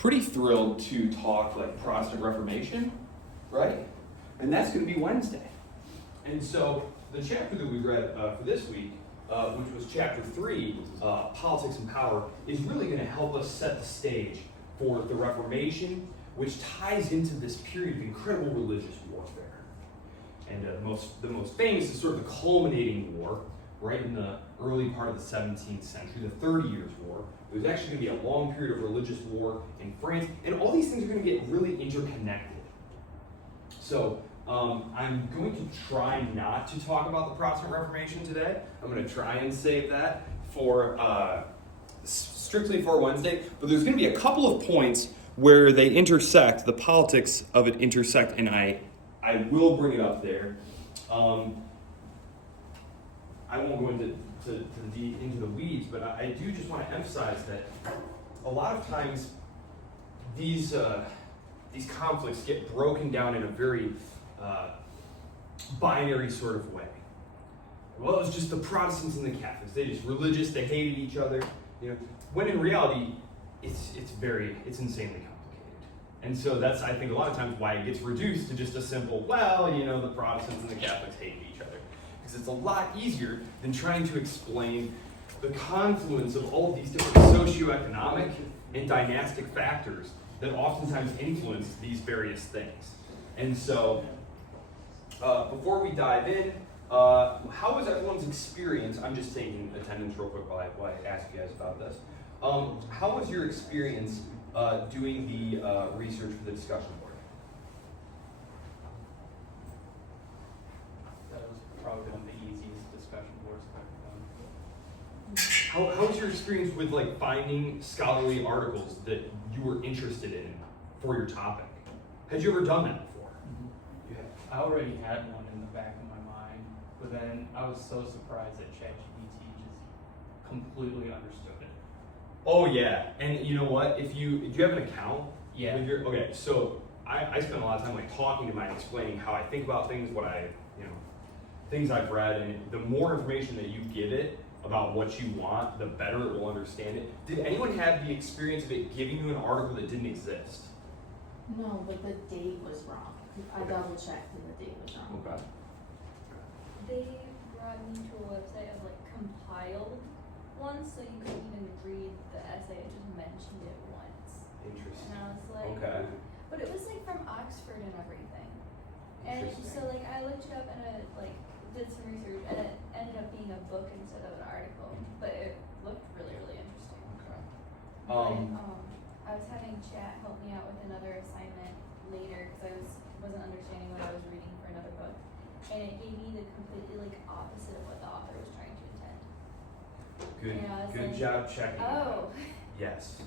pretty thrilled to talk like Protestant Reformation, right? And that's going to be Wednesday. And so the chapter that we read for this week, which was chapter 3, Politics and Power, is really going to help us set the stage for the Reformation, which ties into this period of incredible religious warfare. And the most famous is sort of the culminating war, right in the early part of the 17th century, the 30 Years' War. It was actually going to be a long period of religious war in France, and all these things are going to get really interconnected. So I'm going to try not to talk about the Protestant Reformation today. I'm going to try and save that for strictly for Wednesday, but there's going to be a couple of points where they intersect, the politics of it intersect, and I will bring it up there. I won't go into the weeds, but I do just want to emphasize that a lot of times these conflicts get broken down in a very binary sort of way. Well, it was just the Protestants and the Catholics. They just religious, they hated each other. When in reality, it's insanely complicated. And so that's, I think, a lot of times why it gets reduced to just a simple, the Protestants and the Catholics hated each other. Because it's a lot easier than trying to explain the confluence of all of these different socioeconomic and dynastic factors that oftentimes influence these various things. And so, before we dive in, how was everyone's experience? I'm just taking attendance real quick while I ask you guys about this. How was your experience doing the research for the discussion board? That was probably one of the easiest discussion boards I've done. How was your experience with finding scholarly articles that you were interested in for your topic? Had you ever done that before? You have. I already had one in the back of my mind, but then I was so surprised that ChatGPT just completely understood it. Oh yeah, and you know what? Do you have an account? Yeah. Okay, so I spend a lot of time talking to mine, explaining how I think about things, things I've read, and the more information that you give it about what you want, the better it will understand it. Did anyone have the experience of it giving you an article that didn't exist? No, but the date was wrong. I double checked and the date was wrong. Okay. They brought me to a website of compiled ones, so you couldn't even read the essay. It just mentioned it once. Interesting. And I was like, Okay. But it was from Oxford and everything. And so I looked it up and I did some research, and it ended up being a book instead of an article. But it looked really, really interesting. Okay. I was having chat help me out with another assignment later because I wasn't understanding what I was reading for another book, and it gave me the completely opposite of what the author was trying to intend. Good job checking. Oh. Yes,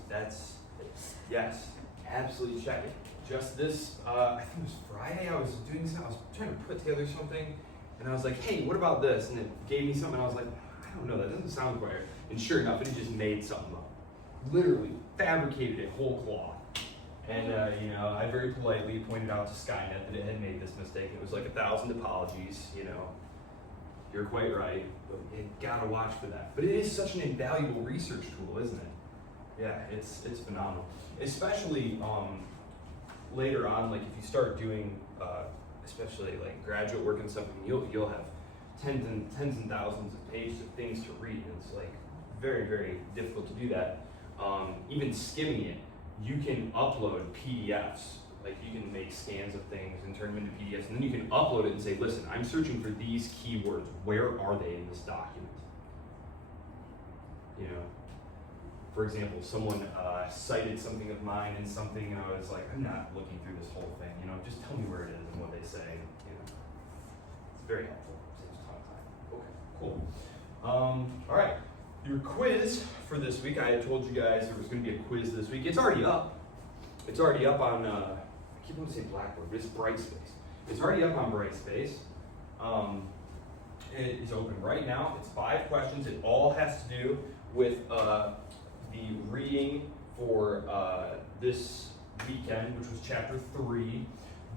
absolutely checking. Just this, I think it was Friday, I was doing something, I was trying to put together something, and I was like, hey, what about this? And it gave me something, and I was like, I don't know, that doesn't sound quite right. And sure enough, it just made something up. Literally fabricated it whole cloth. And, I very politely pointed out to Skynet that it had made this mistake. It was 1,000 apologies, you're quite right, but you gotta watch for that. But it is such an invaluable research tool, isn't it? Yeah, it's phenomenal. Especially later on, if you start doing, especially graduate work and something, you'll have tens and thousands of pages of things to read. And it's very, very difficult to do that. Even skimming it, you can upload PDFs. You can make scans of things and turn them into PDFs, and then you can upload it and say, listen, I'm searching for these keywords. Where are they in this document? For example, someone cited something of mine and something, and I was like, I'm not looking through this whole thing, just tell me where it is and what they say, It's very helpful, saves a ton of time. Okay, cool. All right, your quiz for this week, I had told you guys there was going to be a quiz this week. It's already up. It's already up on, I keep wanting to say Blackboard, but it's Brightspace. It's already up on Brightspace. It is open right now. It's 5 questions. It all has to do with the reading for this weekend, which was chapter 3.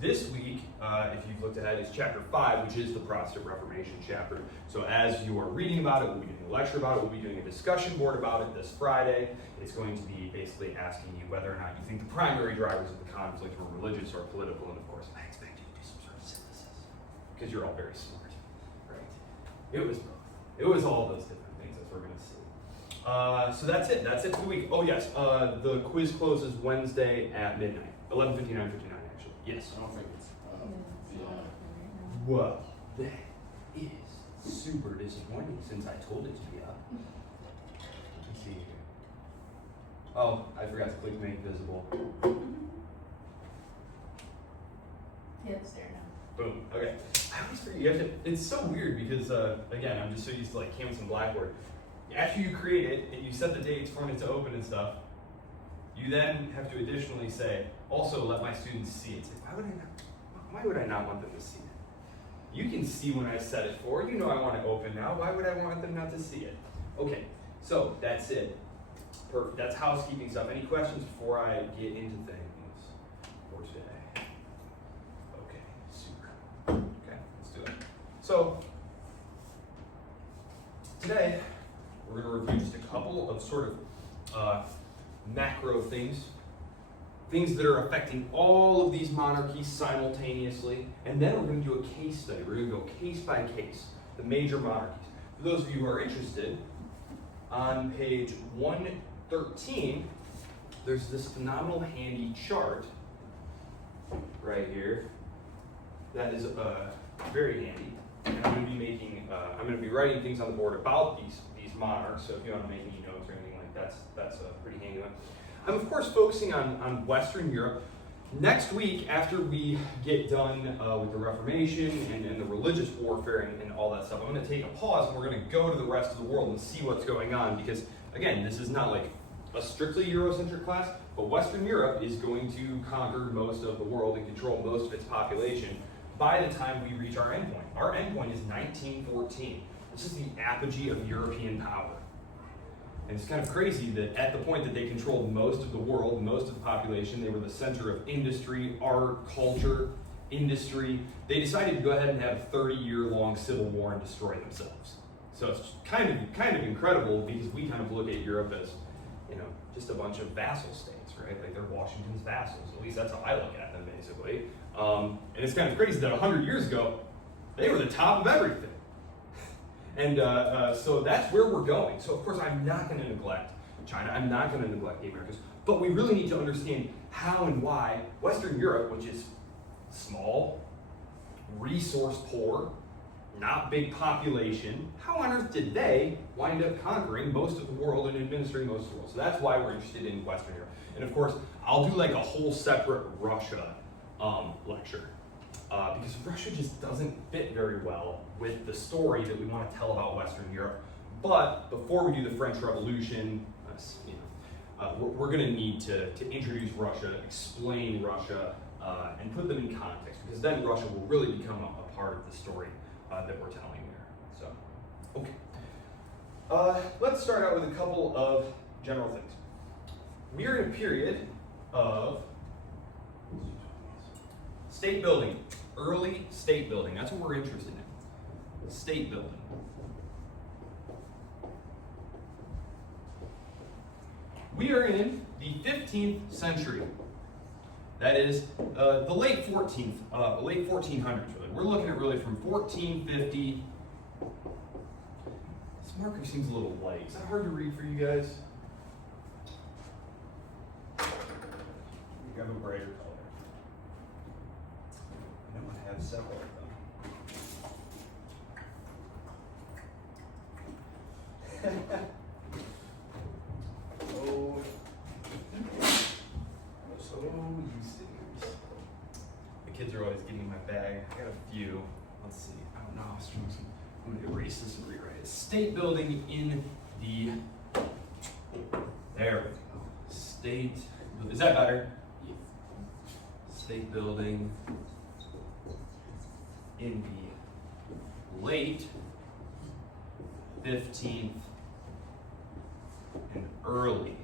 This week, if you've looked ahead, is chapter 5, which is the Protestant Reformation chapter. So as you are reading about it, we'll be doing a lecture about it, we'll be doing a discussion board about it this Friday. It's going to be basically asking you whether or not you think the primary drivers of the conflict were religious or political, and of course, I expect you to do some sort of synthesis, because you're all very smart, right? It was both. It was all those different things, as we're going to see. So that's it. That's it for the week. Oh yes, the quiz closes Wednesday at midnight, 11:59:59 actually. Yes. I don't think it's, Well, that is super disappointing since I told it to be up. Let's see here. Oh, I forgot to click make visible. Yeah, it's there now. Boom. Okay. I always forget. You have to, it's so weird because again, I'm just so used to like Canvas and Blackboard. After you create it and you set the dates for it to open and stuff, you then have to additionally say, also let my students see it. It's like, why would I not want them to see it? You can see when I set it for. You know I want it open now. Why would I want them not to see it? Okay, so that's it. Perfect. That's housekeeping stuff. Any questions before I get into things for today? Okay, super. Okay, let's do it. So, today, we're going to review just a couple of sort of macro things that are affecting all of these monarchies simultaneously, and then we're going to do a case study. We're going to go case by case, the major monarchies. For those of you who are interested, on page 113, there's this phenomenal handy chart right here that is very handy. And I'm going to be making, I'm going to be writing things on the board about these monarchs. So if you want to make any notes or anything like that, that's a pretty handy one. I'm of course focusing on Western Europe. Next week, after we get done with the Reformation and the religious warfare and all that stuff, I'm going to take a pause and we're going to go to the rest of the world and see what's going on. Because again, this is not like a strictly Eurocentric class, but Western Europe is going to conquer most of the world and control most of its population by the time we reach our endpoint. Our endpoint is 1914. This is the apogee of European power. And it's kind of crazy that at the point that they controlled most of the world, most of the population, they were the center of industry, art, culture, industry. They decided to go ahead and have a 30-year-long civil war and destroy themselves. So it's kind of incredible because we kind of look at Europe as, just a bunch of vassal states, right? Like they're Washington's vassals. At least that's how I look at them, basically. And it's kind of crazy that 100 years ago, they were the top of everything. And so that's where we're going. So of course, I'm not going to neglect China. I'm not going to neglect the Americas. But we really need to understand how and why Western Europe, which is small, resource poor, not big population, how on earth did they wind up conquering most of the world and administering most of the world? So that's why we're interested in Western Europe. And of course, I'll do like a whole separate Russia lecture. Because Russia just doesn't fit very well with the story that we want to tell about Western Europe. But before we do the French Revolution, we're going to need to introduce Russia, explain Russia, and put them in context, because then Russia will really become a part of the story that we're telling there. So, okay. Let's start out with a couple of general things. We are in a period of state building, early state building. That's what we're interested in. State building. We are in the 15th century. That is the late 1400s. Really. We're looking at really from 1450. This marker seems a little light. Is that hard to read for you guys? You have a brighter color. I don't have several of them. So users. The kids are always getting my bag. I got a few. Let's see. I don't know. I'm going to erase this and rewrite it. State building in the. There we go. State. Is that better? State building in the late 15th and early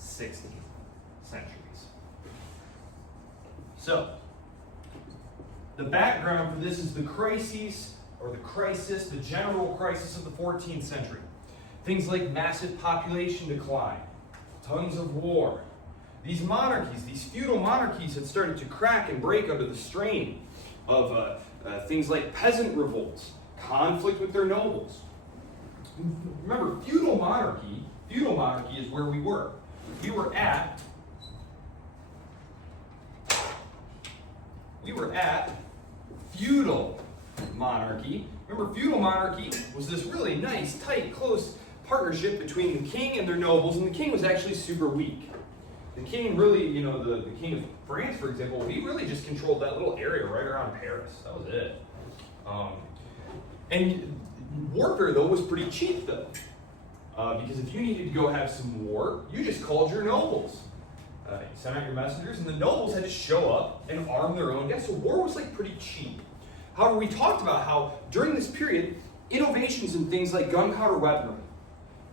16th centuries. So, the background for this is the crises, or the crisis, the general crisis of the 14th century. Things like massive population decline, tons of war. These monarchies, these feudal monarchies had started to crack and break under the strain of things like peasant revolts, conflict with their nobles. Remember, feudal monarchy is where we were. We were at feudal monarchy. Remember, feudal monarchy was this really nice, tight, close partnership between the king and their nobles, and the king was actually super weak. The king really, the king of France, for example, he really just controlled that little area right around Paris. That was it. And warfare, though, was pretty cheap, though. Because if you needed to go have some war, you just called your nobles. You sent out your messengers, and the nobles had to show up and arm their own guys. So war was pretty cheap. However, we talked about how during this period, innovations in things like gunpowder weaponry,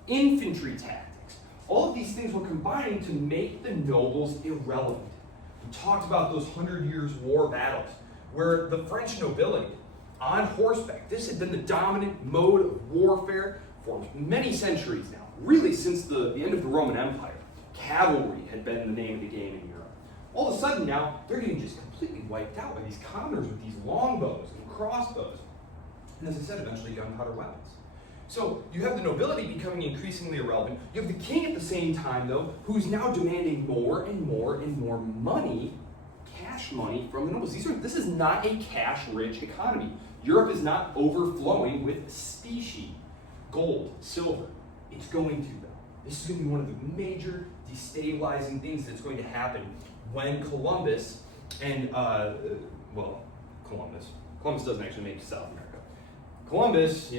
infantry tactics, all of these things were combining to make the nobles irrelevant. We talked about those 100 Years' War battles, where the French nobility, on horseback, this had been the dominant mode of warfare for many centuries now, really since the end of the Roman Empire. Cavalry had been the name of the game in Europe. All of a sudden now, they're getting just completely wiped out by these commoners with these longbows and crossbows. And as I said, eventually gunpowder weapons. So you have the nobility becoming increasingly irrelevant. You have the king at the same time, though, who's now demanding more and more and more money, cash money from the nobles. This is not a cash-rich economy. Europe is not overflowing with specie, gold, silver. It's going to, though. This is going to be one of the major destabilizing things that's going to happen when Columbus and, Columbus doesn't actually make it to South America. Columbus,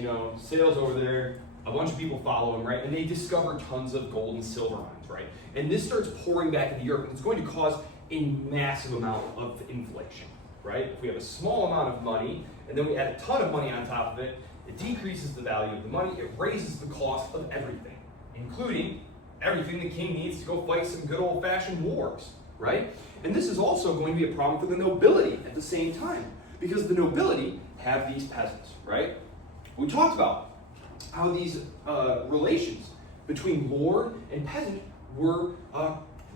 sails over there, a bunch of people follow him, right? And they discover tons of gold and silver mines, right? And this starts pouring back into Europe, and it's going to cause a massive amount of inflation, right? If we have a small amount of money, and then we add a ton of money on top of it, it decreases the value of the money, it raises the cost of everything, including everything the king needs to go fight some good old-fashioned wars, right? And this is also going to be a problem for the nobility at the same time, because the nobility have these peasants, right? We talked about how these relations between lord and peasant were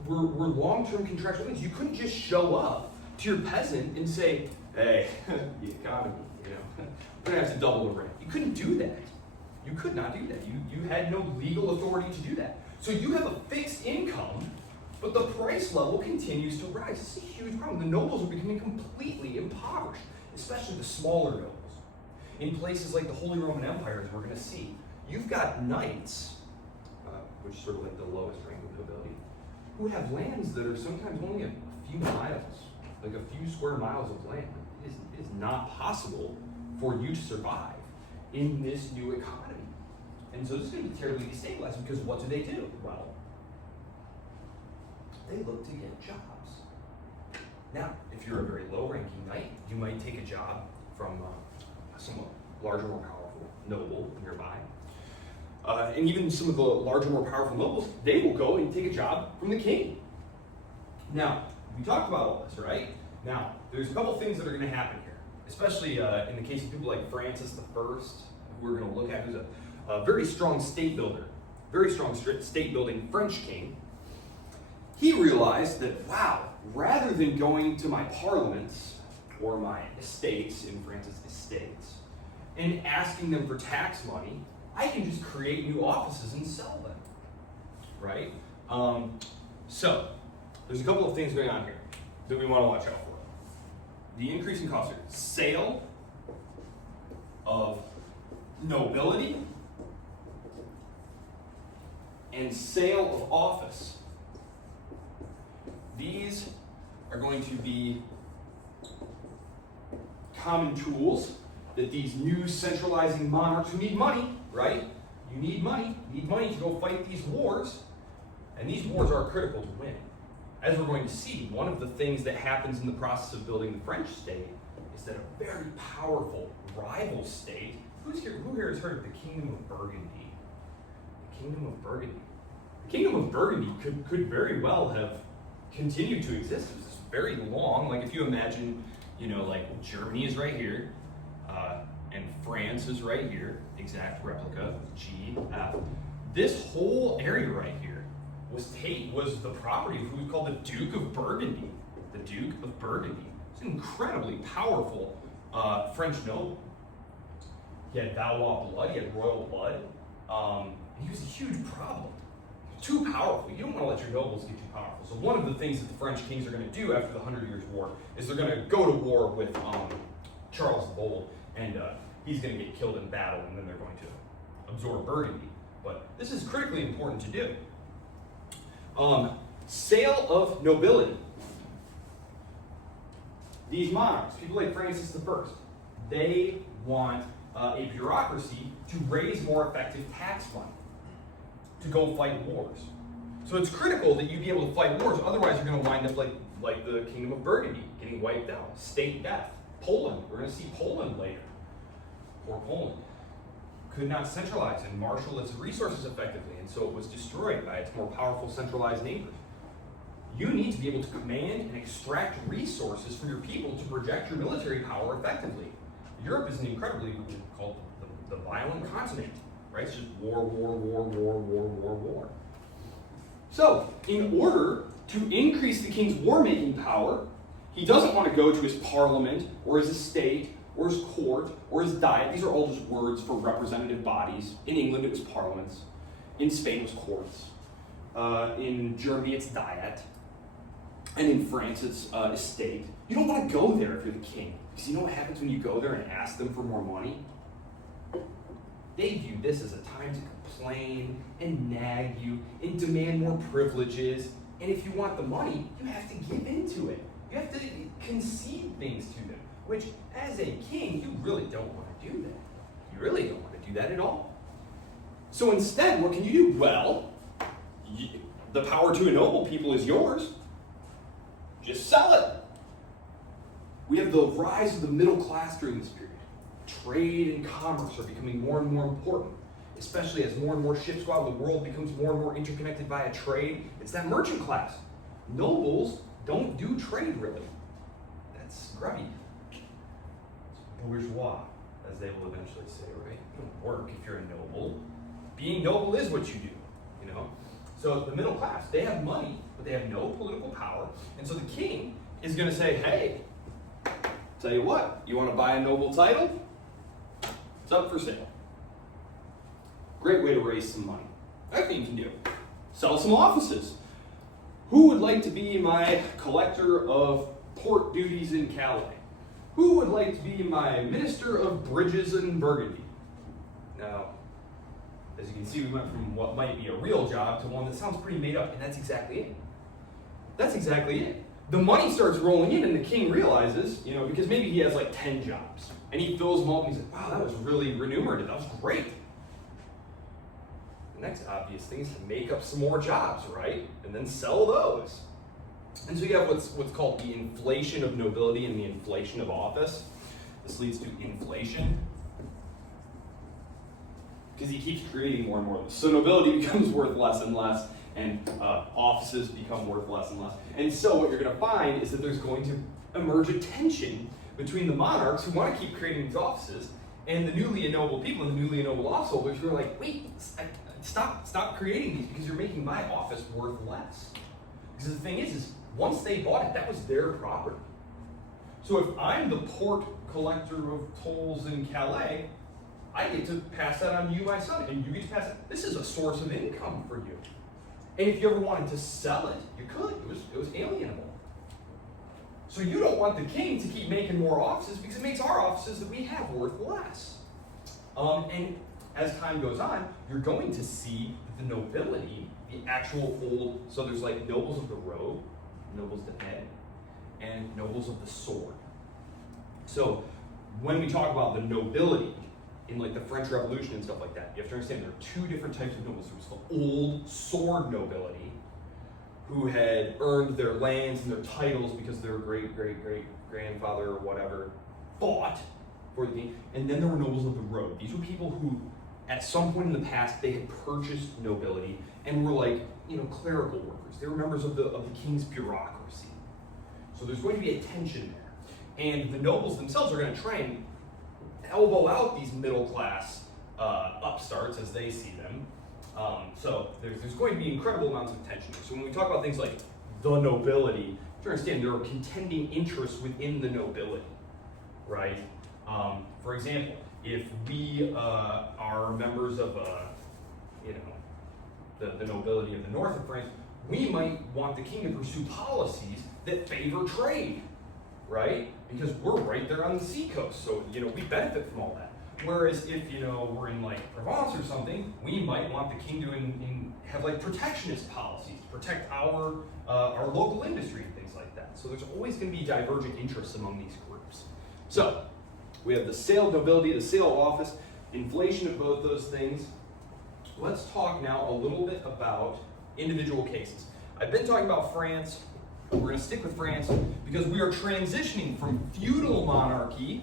long-term contractual things. You couldn't just show up to your peasant and say, hey, the economy, we're gonna have to double the rent. You couldn't do that. You could not do that. You had no legal authority to do that. So you have a fixed income, but the price level continues to rise. It's a huge problem. The nobles are becoming completely impoverished, especially the smaller nobles. In places like the Holy Roman Empire, as we're going to see, you've got knights, which is sort of like the lowest rank of nobility, who have lands that are sometimes only a few miles, like a few square miles of land. It is not possible for you to survive in this new economy. And so this is going to be terribly destabilizing, because what do? Well, they look to get jobs. Now, if you're a very low-ranking knight, you might take a job from some larger, more powerful noble nearby. And even some of the larger, more powerful nobles, they will go and take a job from the king. Now, we talked about all this, right? Now, there's a couple things that are going to happen here, especially in the case of people like Francis I, who we're going to look at, who's a very strong state builder, very strong state-building French king. He realized that, wow, rather than going to my parliaments or my estates, in France's estates, and asking them for tax money, I can just create new offices and sell them, right? So, there's a couple of things going on here that we want to watch out for. The increasing cost here. Sale of nobility and sale of office. These are going to be common tools that these new centralizing monarchs who need money, right? You need money to go fight these wars, and these wars are critical to win. As we're going to see, one of the things that happens in the process of building the French state is that a very powerful rival state, who here has heard of the Kingdom of Burgundy? The Kingdom of Burgundy. The Kingdom of Burgundy could very well have continued to exist. It was very long. Like if you imagine, like Germany is right here, and France is right here, exact replica, G, F. This whole area right here was the property of who was called the Duke of Burgundy. The Duke of Burgundy. It's an incredibly powerful French noble. He had Valois blood, he had royal blood. He was a huge problem. Too powerful. You don't want to let your nobles get too powerful. So one of the things that the French kings are going to do after the 100 Years' War is they're going to go to war with Charles the Bold, and he's going to get killed in battle, and then they're going to absorb Burgundy. But this is critically important to do. Sale of nobility. These monarchs, people like Francis I, they want a bureaucracy to raise more effective tax money to go fight wars. So it's critical that you be able to fight wars, otherwise you're going to wind up like the Kingdom of Burgundy, getting wiped out, state death. Poland, we're going to see Poland later. Poor Poland. Could not centralize and marshal its resources effectively, and so it was destroyed by its more powerful centralized neighbors. You need to be able to command and extract resources from your people to project your military power effectively. Europe is an incredibly called the violent continent, right? It's just war, war, war, war, war, war, war. So, in order to increase the king's war-making power, he doesn't want to go to his parliament or his estate or his court or his diet. These are all just words for representative bodies. In England, it was parliaments. In Spain, it was courts. In Germany, it's diet. And in France, it's estate. You don't want to go there if you're the king, because you know what happens when you go there and ask them for more money? They view this as a time to complain and nag you and demand more privileges. And if you want the money, you have to give into it. You have to concede things to them, which as a king, you really don't want to do that. You really don't want to do that at all. So instead, what can you do? Well, the power to ennoble people is yours. Just sell it. We have the rise of the middle class during this period. Trade and commerce are becoming more and more important, especially as more and more ships go out. The world becomes more and more interconnected via trade. It's that merchant class. Nobles don't do trade really. That's grubby. It's bourgeois, as they will eventually say, right? You don't work if you're a noble. Being noble is what you do, So the middle class, they have money, but they have no political power. And so the king is going to say, hey, tell you what, you want to buy a noble title? It's up for sale. Great way to raise some money. Another thing you can do, sell some offices. Who would like to be my collector of port duties in Calais? Who would like to be my minister of bridges in Burgundy? Now, as you can see, we went from what might be a real job to one that sounds pretty made up, and that's exactly it. That's exactly it. The money starts rolling in, and the king realizes, because maybe he has like 10 jobs, and he fills them up, and he's like, wow, that was really remunerative. That was great. The next obvious thing is to make up some more jobs, right? And then sell those. And so you have what's called the inflation of nobility and the inflation of office. This leads to inflation, because he keeps creating more and more of this. So nobility becomes worth less and less, and offices become worth less and less. And so what you're going to find is that there's going to emerge a tension between the monarchs who want to keep creating these offices and the newly ennobled people and the newly ennobled householders who are like, wait, stop creating these because you're making my office worth less. Because the thing is once they bought it, that was their property. So if I'm the port collector of tolls in Calais, I get to pass that on to you, my son, and you get to pass it. This is a source of income for you. And if you ever wanted to sell it, you could. It was alienable. So you don't want the king to keep making more offices because it makes our offices that we have worth less. And as time goes on, you're going to see that the nobility, the actual old, so there's like nobles of the robe, nobles of the head, and nobles of the sword. So when we talk about the nobility, in like the French Revolution and stuff like that, you have to understand there are two different types of nobles. There was the old sword nobility, who had earned their lands and their titles because their great-great-great-grandfather or whatever fought for the king. And then there were nobles of the road. These were people who, at some point in the past, they had purchased nobility and were like clerical workers. They were members of the king's bureaucracy. So there's going to be a tension there. And the nobles themselves are going to try and elbow out these middle class upstarts as they see them. So there's going to be incredible amounts of tension. So when we talk about things like the nobility, you have to understand there are contending interests within the nobility, right? For example, if we are members of the nobility of the north of France, we might want the king to pursue policies that favor trade, right? Because we're right there on the seacoast, so we benefit from all that. Whereas if we're in like Provence or something, we might want the king to have like protectionist policies to protect our local industry and things like that. So there's always going to be divergent interests among these groups. So we have the sale nobility, the sale office, inflation of both those things. Let's talk now a little bit about individual cases. I've been talking about France. We're going to stick with France because we are transitioning from feudal monarchy,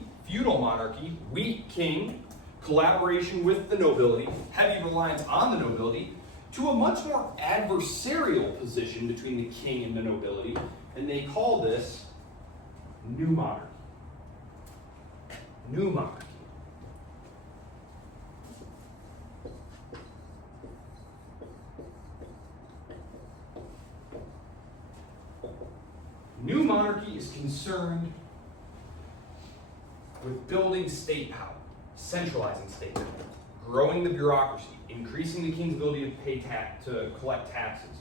weak king, collaboration with the nobility, heavy reliance on the nobility, to a much more adversarial position between the king and the nobility, and they call this new monarchy. New monarchy. New monarchy is concerned with building state power, centralizing state power, growing the bureaucracy, increasing the king's ability to collect taxes,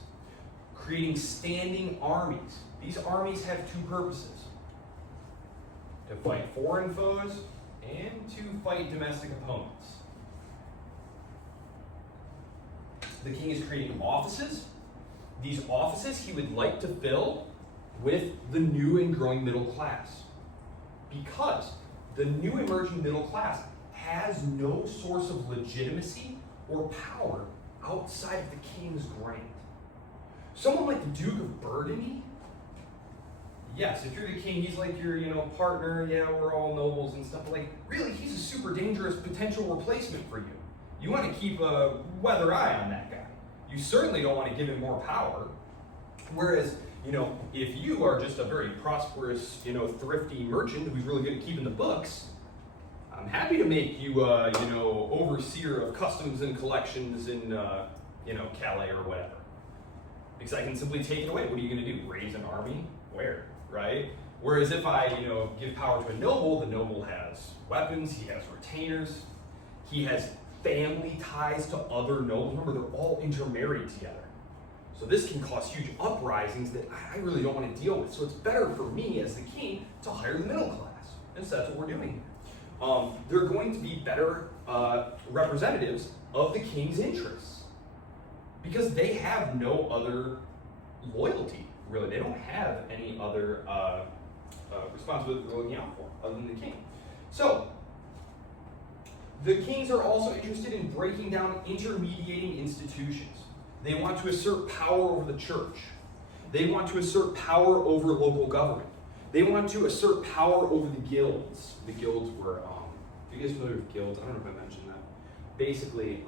creating standing armies. These armies have two purposes: to fight foreign foes and to fight domestic opponents. The king is creating offices. These offices he would like to fill with the new and growing middle class, because the new emerging middle class has no source of legitimacy or power outside of the king's grant. Someone like the Duke of Burgundy, yes, if you're the king, he's like your partner, yeah, we're all nobles and stuff, but like really he's a super dangerous potential replacement for you. You want to keep a weather eye on that guy. You certainly don't want to give him more power. Whereas, if you are just a very prosperous, thrifty merchant who's really good at keeping the books, I'm happy to make you, overseer of customs and collections in, Calais or whatever. Because I can simply take it away. What are you going to do? Raise an army? Where? Right? Whereas if I, give power to a noble, the noble has weapons, he has retainers, he has family ties to other nobles. Remember, they're all intermarried together. So this can cause huge uprisings that I really don't want to deal with. So it's better for me as the king to hire the middle class. And so that's what we're doing here. They're going to be better representatives of the king's interests because they have no other loyalty, really. They don't have any other responsibility they're looking out for other than the king. So the kings are also interested in breaking down intermediating institutions. They want to assert power over the church. They want to assert power over local government. They want to assert power over the guilds. The guilds were, are you guys familiar with guilds? I don't know if I mentioned that. Basically,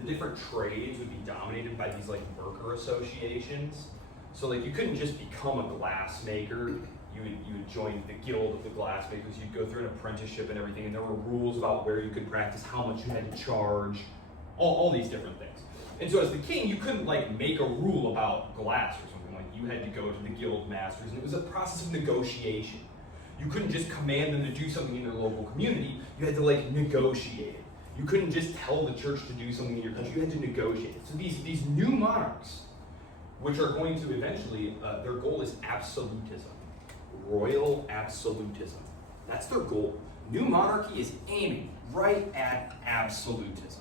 the different trades would be dominated by these like worker associations. So like you couldn't just become a glassmaker. You would join the guild of the glassmakers. You'd go through an apprenticeship and everything, and there were rules about where you could practice, how much you had to charge, all these different things. And so as the king, you couldn't like make a rule about glass or something. Like you had to go to the guild masters, and it was a process of negotiation. You couldn't just command them to do something in their local community. You had to like negotiate it. You couldn't just tell the church to do something in your country. You had to negotiate it. So these new monarchs, which are going to eventually, their goal is absolutism. Royal absolutism. That's their goal. New monarchy is aiming right at absolutism.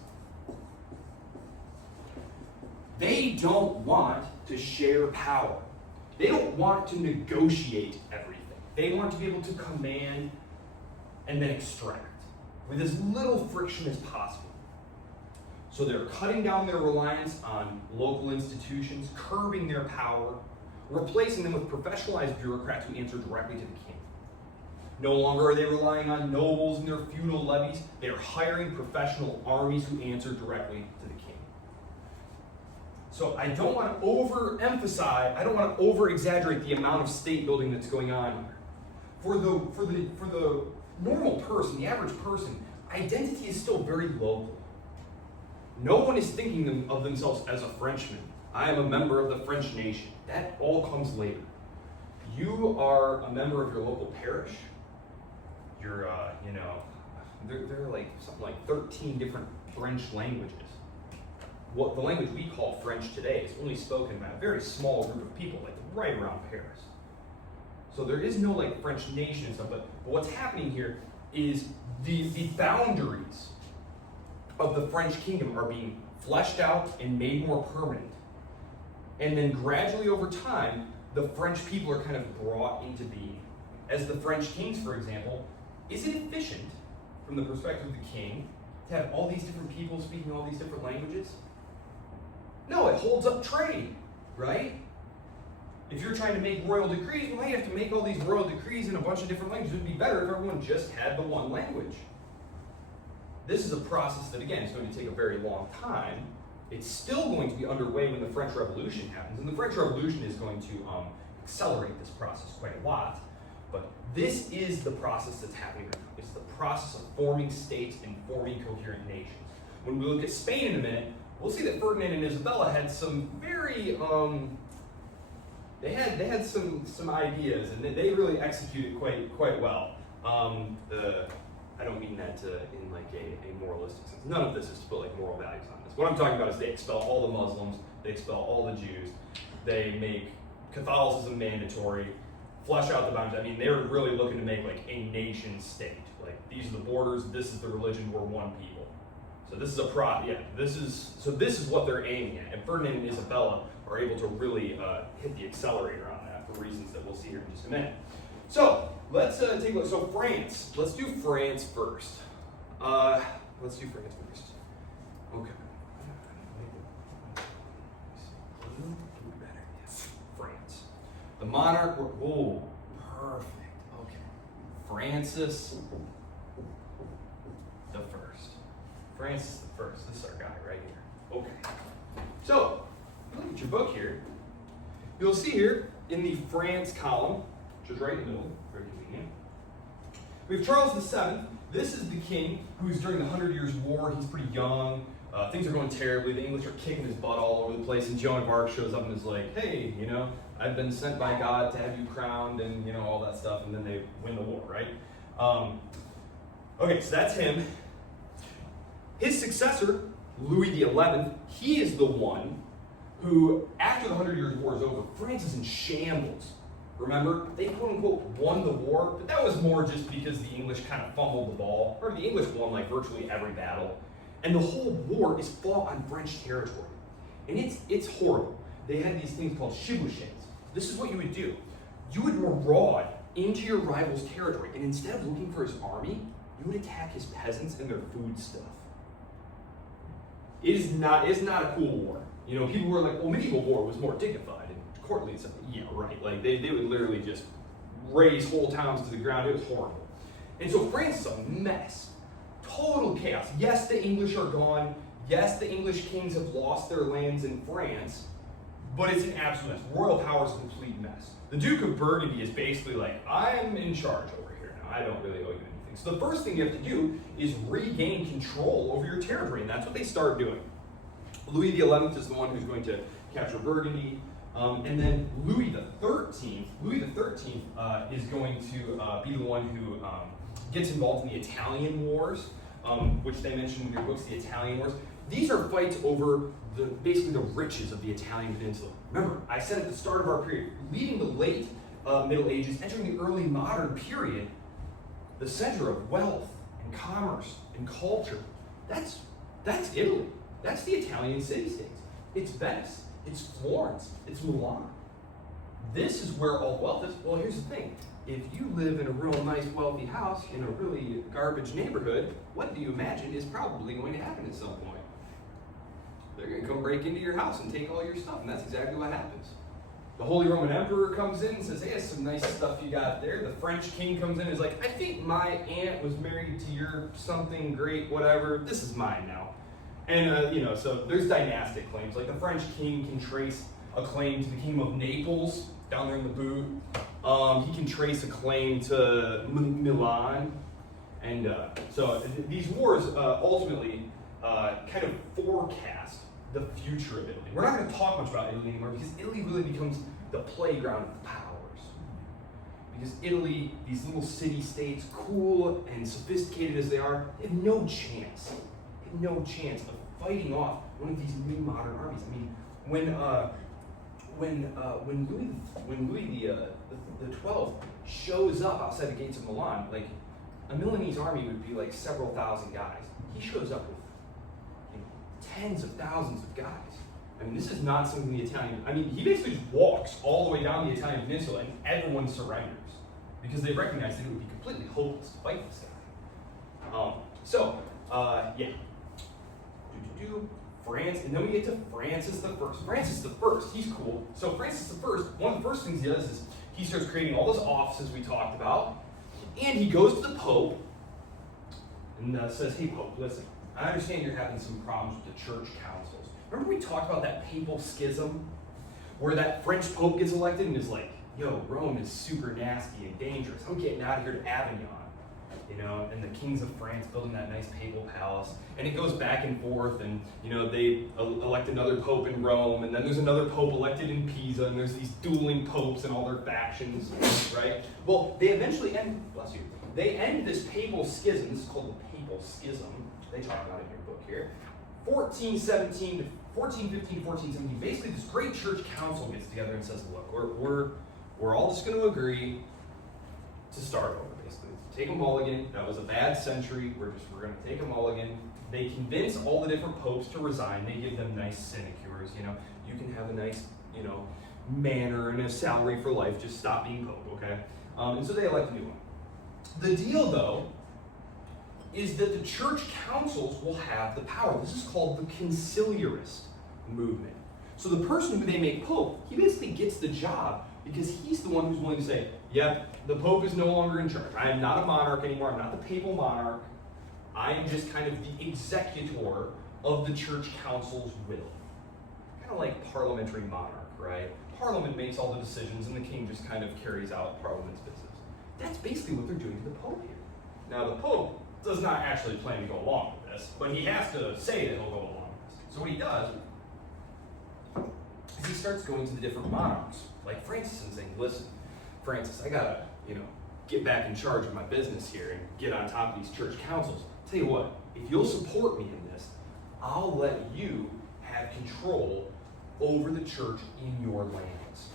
They don't want to share power. They don't want to negotiate everything. They want to be able to command and then extract with as little friction as possible. So they're cutting down their reliance on local institutions, curbing their power, replacing them with professionalized bureaucrats who answer directly to the king. No longer are they relying on nobles and their feudal levies. They are hiring professional armies who answer directly to the king. So I don't want to overemphasize, I don't want to over-exaggerate the amount of state building that's going on here. For the normal person, the average person, identity is still very local. No one is thinking of themselves as a Frenchman. I am a member of the French nation. That all comes later. You are a member of your local parish. You're, there are like something like 13 different French languages. What the language we call French today is only spoken by a very small group of people, like right around Paris. So there is no like French nation and stuff, but what's happening here is the boundaries of the French kingdom are being fleshed out and made more permanent. And then gradually over time, the French people are kind of brought into being. As the French kings, for example, is it efficient from the perspective of the king to have all these different people speaking all these different languages? No, it holds up trade, right? If you're trying to make royal decrees, well, now you have to make all these royal decrees in a bunch of different languages. It would be better if everyone just had the one language. This is a process that, again, is going to take a very long time. It's still going to be underway when the French Revolution happens, and the French Revolution is going to accelerate this process quite a lot. But this is the process that's happening right now. It's the process of forming states and forming coherent nations. When we look at Spain in a minute, we'll see that Ferdinand and Isabella had some very they had some ideas, and they really executed quite well. I don't mean that in like a moralistic sense. None of this is to put like moral values on this. What I'm talking about is they expel all the Muslims, they expel all the Jews, they make Catholicism mandatory, flesh out the boundaries. I mean, they're really looking to make like a nation state. Like these are the borders, this is the religion, we're one people. So this is this is what they're aiming at. And Ferdinand and Isabella are able to really hit the accelerator on that for reasons that we'll see here in just a minute. So let's take a look. So France. Let's do France first. Okay. France. The monarch. Oh, perfect. Okay. Francis the First. Francis the First. This is our guy right here. Okay. So look at your book here. You'll see here in the France column, which is right in the middle, very convenient. We have Charles VII. This is the king who's during the 100 Years' War. He's pretty young. Things are going terribly. The English are kicking his butt all over the place. And Joan of Arc shows up and is like, hey, I've been sent by God to have you crowned and, all that stuff. And then they win the war, right? Okay, so that's him. His successor, Louis XI, he is the one who, after the 100 Years' War is over, France is in shambles. Remember, they quote-unquote won the war, but that was more just because the English kind of fumbled the ball. Or the English won like virtually every battle. And the whole war is fought on French territory. And it's horrible. They had these things called chevauchés. This is what you would do. You would maraud into your rival's territory, and instead of looking for his army, you would attack his peasants and their food stuff. It's not a cool war. People were like, well, medieval war was more dignified and courtly and stuff. Yeah, right. Like they would literally just raise whole towns to the ground. It was horrible. And so France is a mess. Total chaos. Yes, the English are gone. Yes, the English kings have lost their lands in France, but it's an absolute mess. Royal power is a complete mess. The Duke of Burgundy is basically like, I'm in charge over here now. I don't really owe you anything. So the first thing you have to do is regain control over your territory, and that's what they start doing. Louis XI is the one who's going to capture Burgundy, and then Louis XIII is going to be the one who gets involved in the Italian Wars, which they mentioned in their books, the Italian Wars. These are fights over basically the riches of the Italian peninsula. Remember, I said at the start of our period, leaving the late Middle Ages, entering the early modern period, the center of wealth and commerce and culture, that's Italy. That's the Italian city-states. It's Venice, it's Florence, it's Milan. This is where all wealth is. Well, here's the thing. If you live in a real nice, wealthy house in a really garbage neighborhood, what do you imagine is probably going to happen at some point? They're going to come break into your house and take all your stuff, and that's exactly what happens. The Holy Roman Emperor comes in and says, hey, that's some nice stuff you got there. The French king comes in and is like, I think my aunt was married to your something great, whatever. This is mine now. And, so there's dynastic claims. Like the French king can trace a claim to the kingdom of Naples down there in the boot. He can trace a claim to Milan. And so these wars ultimately kind of forecast the future of Italy. We're not going to talk much about Italy anymore because Italy really becomes the playground of the powers. Because Italy, these little city-states, cool and sophisticated as they are, they have no chance. No chance of fighting off one of these new modern armies. I mean, when Louis the 12th shows up outside the gates of Milan, like a Milanese army would be like several thousand guys. He shows up with tens of thousands of guys. I mean, this is not something the Italian. I mean, he basically just walks all the way down the Italian peninsula, and everyone surrenders because they recognize that it would be completely hopeless to fight this guy. Yeah. France, and then we get to Francis the First. Francis the First, he's cool. So Francis the First, one of the first things he does is he starts creating all those offices we talked about, and he goes to the Pope and says, "Hey Pope, listen, I understand you're having some problems with the church councils. Remember we talked about that papal schism, where that French Pope gets elected and is like, yo, Rome is super nasty and dangerous. I'm getting out of here to Avignon." And the kings of France building that nice papal palace, and it goes back and forth, and they elect another pope in Rome, and then there's another pope elected in Pisa, and there's these dueling popes and all their factions, right? Well, they eventually end. Bless you. They end this papal schism. This is called the papal schism. They talk about it in your book here. 1415 to 1417. Basically, this great church council gets together and says, "Look, we're all just going to agree to start over. Basically, take a mulligan. That was a bad century. We're going to take a mulligan." They convince all the different popes to resign. They give them nice sinecures. You can have a nice, manor and a salary for life. Just stop being pope, okay? And so they elect a new one. The deal, though, is that the church councils will have the power. This is called the conciliarist movement. So the person who they make pope, he basically gets the job because he's the one who's willing to say, "Yep, the pope is no longer in charge. I am not a monarch anymore. I'm not the papal monarch. I am just kind of the executor of the church council's will." Kind of like parliamentary monarch, right? Parliament makes all the decisions and the king just kind of carries out parliament's business. That's basically what they're doing to the pope here. Now the pope does not actually plan to go along with this, but he has to say that he'll go along with this. So what he does is he starts going to the different monarchs, like Francis, and saying, "Listen, Francis, I gotta, get back in charge of my business here and get on top of these church councils. Tell you what, if you'll support me in this, I'll let you have control over the church in your lands."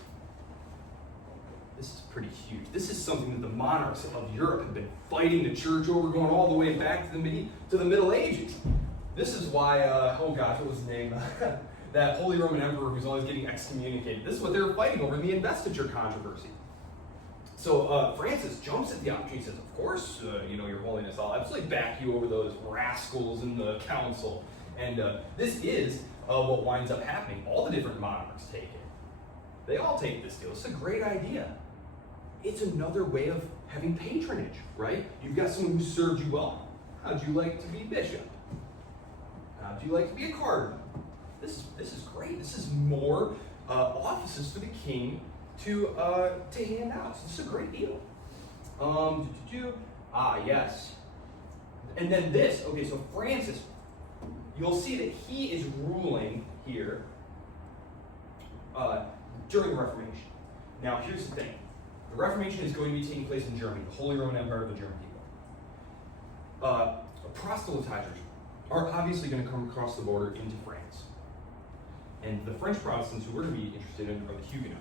This is pretty huge. This is something that the monarchs of Europe have been fighting the church over, going all the way back to the Middle Ages. This is why, what was his name? That Holy Roman Emperor who's always getting excommunicated. This is what they were fighting over in the investiture controversy. So Francis jumps at the opportunity and says, "Of course, Your Holiness, I'll absolutely back you over those rascals in the council." And this is what winds up happening. All the different monarchs take it. They all take this deal. It's a great idea. It's another way of having patronage, right? You've got someone who served you well. How'd you like to be bishop? How'd you like to be a cardinal? This is great. This is more offices for the king to hand out. So this is a great deal. Yes. And then this. Okay, so Francis, you'll see that he is ruling here during the Reformation. Now, here's the thing. The Reformation is going to be taking place in Germany, the Holy Roman Empire of the German people. Proselytizers are obviously going to come across the border into France. And the French Protestants who we're going to be interested in are the Huguenots.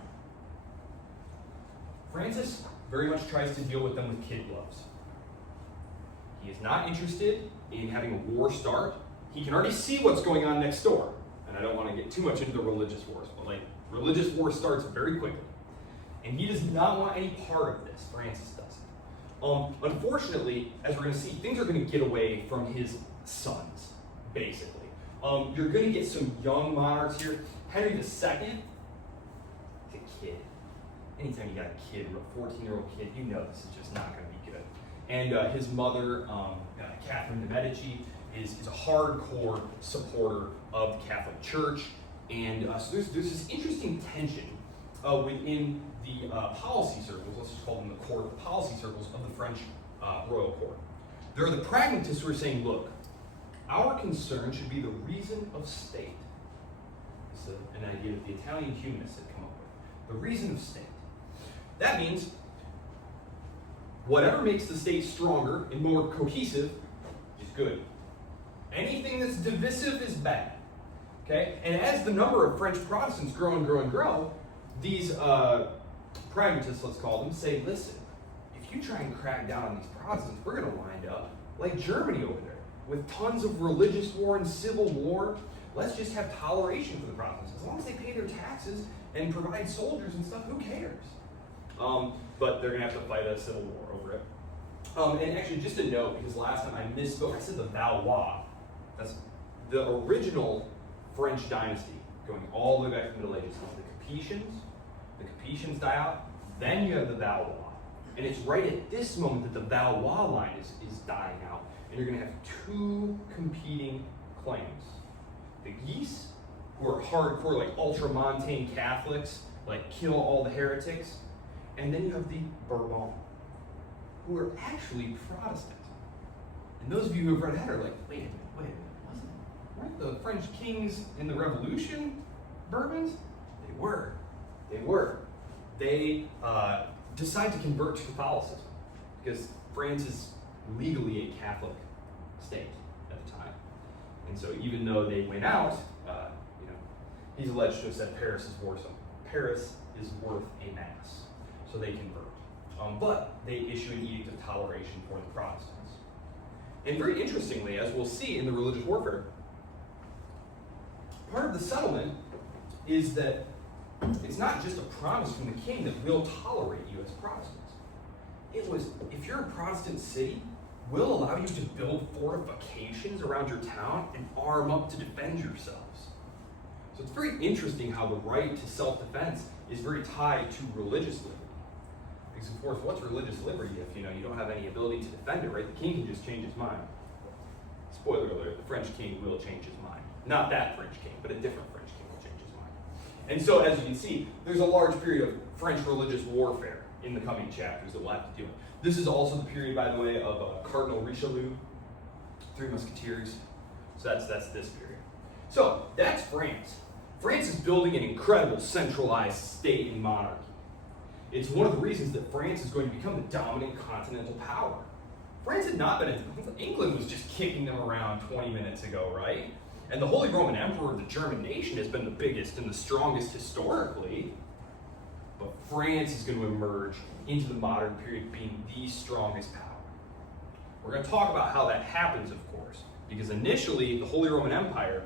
Francis very much tries to deal with them with kid gloves. He is not interested in having a war start. He can already see what's going on next door. And I don't want to get too much into the religious wars, but religious war starts very quickly. And he does not want any part of this. Francis doesn't. Unfortunately, as we're going to see, things are going to get away from his sons, basically. You're going to get some young monarchs here. Henry II, he's a kid. Anytime you got a kid, a 14-year-old kid, this is just not going to be good. And his mother, Catherine de' Medici, is a hardcore supporter of the Catholic Church. And so there's this interesting tension within the policy circles, let's just call them the court, the policy circles of the French royal court. There are the pragmatists who are saying, look, our concern should be the reason of state. It's an idea that the Italian humanists had come up with. The reason of state. That means whatever makes the state stronger and more cohesive is good. Anything that's divisive is bad. Okay? And as the number of French Protestants grow and grow and grow, these pragmatists, let's call them, say, listen, if you try and crack down on these Protestants, we're going to wind up like Germany over there, with tons of religious war and civil war. Let's just have toleration for the Protestants. As long as they pay their taxes and provide soldiers and stuff, who cares? But they're going to have to fight a civil war over it. And actually, just a note, because last time I misspoke, I said the Valois. That's the original French dynasty, going all the way back to the Middle Ages. The Capetians. The Capetians die out. Then you have the Valois. And it's right at this moment that the Valois line is dying out. And you're going to have two competing claims. The Guise, who are hardcore, like ultramontane Catholics, like kill all the heretics. And then you have the Bourbon, who are actually Protestant. And those of you who have read ahead are like, wait a minute, weren't the French kings in the Revolution Bourbons? They were. They decide to convert to Catholicism because France is legally a Catholic state at the time. And so even though they went out, he's alleged to have said Paris is worth a mass. So they convert. But they issue an edict of toleration for the Protestants. And very interestingly, as we'll see in the religious warfare, part of the settlement is that it's not just a promise from the king that we'll tolerate you as Protestants. It was, if you're a Protestant city, we'll allow you to build fortifications around your town and arm up to defend yourselves. So it's very interesting how the right to self-defense is very tied to religious liberty. Because of course, what's religious liberty if you don't have any ability to defend it, right? The king can just change his mind. Spoiler alert, the French king will change his mind. Not that French king, but a different French king will change his mind. And so, as you can see, there's a large period of French religious warfare in the coming chapters that we'll have to deal with. This is also the period, by the way, of Cardinal Richelieu, Three Musketeers. So that's this period. So that's France. France is building an incredible centralized state and monarchy. It's one of the reasons that France is going to become the dominant continental power. France had not been, England was just kicking them around 20 minutes ago, right? And the Holy Roman Emperor of the German nation has been the biggest and the strongest historically. But France is going to emerge into the modern period being the strongest power. We're going to talk about how that happens, of course, because initially the Holy Roman Empire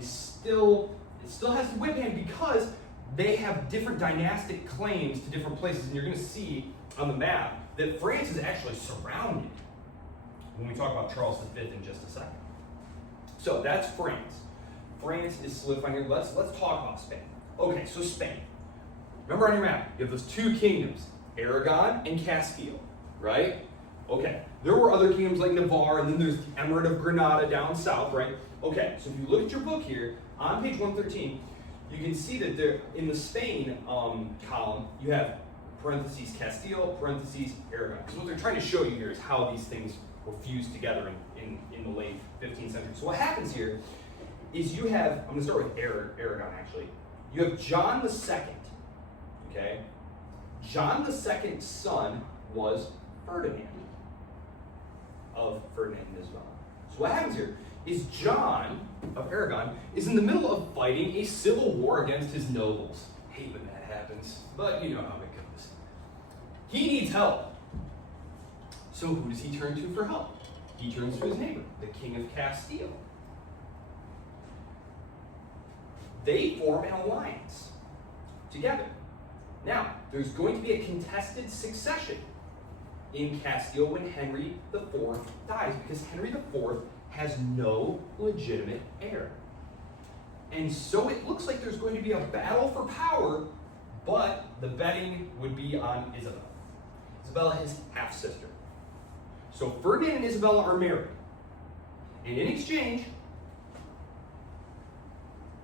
still has the whip hand because they have different dynastic claims to different places, and you're going to see on the map that France is actually surrounded when we talk about Charles V in just a second. So that's France. France is solidifying here. Let's talk about Spain. Okay, so Spain. Remember on your map, you have those two kingdoms, Aragon and Castile, right? Okay, there were other kingdoms like Navarre, and then there's the Emirate of Granada down south, right? Okay, so if you look at your book here, on page 113, you can see that there in the Spain column, you have parentheses Castile, parentheses Aragon. So what they're trying to show you here is how these things were fused together in the late 15th century. So what happens here is you have, I'm going to start with Aragon actually. You have John II, okay? John II's son was Ferdinand of Ferdinand and Isabella. So what happens here is John of Aragon is in the middle of fighting a civil war against his nobles. Hate when that happens, but you know how it goes. He needs help. So who does he turn to for help? He turns to his neighbor, the King of Castile. They form an alliance together. Now, there's going to be a contested succession in Castile when Henry IV dies, because Henry IV has no legitimate heir. And so it looks like there's going to be a battle for power, but the betting would be on Isabella. Isabella, his half-sister. So Ferdinand and Isabella are married. And in exchange,